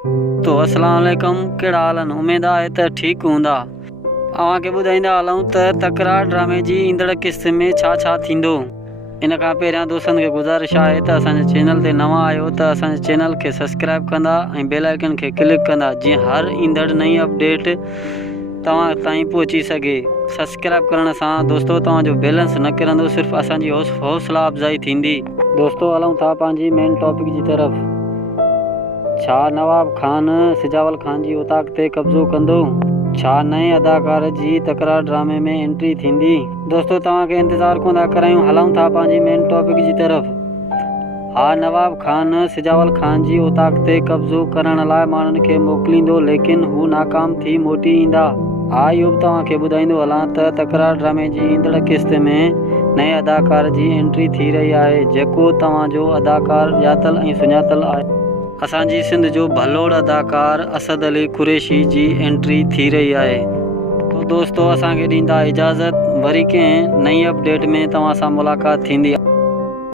तो अस्सलाम वालेकुम, कहिड़ा हाल आहिनि? उमेद आहे त ठीकु हूंदा। अव्हांखे ॿुधाईंदा हलूं त तकरार ड्रामे जी ईंदड़ किस्त में छा थींदो। इन खां पहिरियां दोस्तनि खे गुज़ारिश आहे त असांजे चैनल ते नवां आहियो त असांजे चैनल खे सब्सक्राइब कंदा ऐं बेल आइकन खे क्लिक कंदा, जीअं हर ईंदड़ नई अपडेट तव्हां ताईं पहुची सघे। सब्सक्राइब करण सां दोस्तो तव्हांजो बैलेंस न किरंदो, सिर्फ़ु असांजी हौसला अफ़ज़ाई थींदी। दोस्तो हलूं था पंहिंजी मेन टॉपिक जी तरफ़। छा नवाब खान सिजावल खान जी उताक ते कब्ज़ो कंदो? छा नए अदाकार जी तकरार ड्रामे में एंट्री थींदी? दोस्तो तव्हांखे इंतज़ारु कोन था करायूं, हलूं था पंहिंजी मेन टॉपिक जी तरफ़। हा, नवाब खान सिजावल खान जी उताक ते कब्ज़ो करण लाइ माण्हुनि खे मोकिलींदो, लेकिन हू नाकाम थी मोटी ईंदा। हा, इहो बि तव्हांखे ॿुधाईंदो हलां त तकरार ड्रामे जी ईंदड़ किस्त में नए अदाकार जी एंट्री थी रही आहे, जेको तव्हांजो अदाकार ॼातल ऐं सुञातल आहे। असांजी सिंध जो भलोड़ अदाकार असद अली कुरैशी जी एंट्री थी रही आहे। तो दोस्तो असांखे ॾींदा इजाज़त, वरी कंहिं नई अपडेट में तव्हां सां मुलाक़ात थींदी।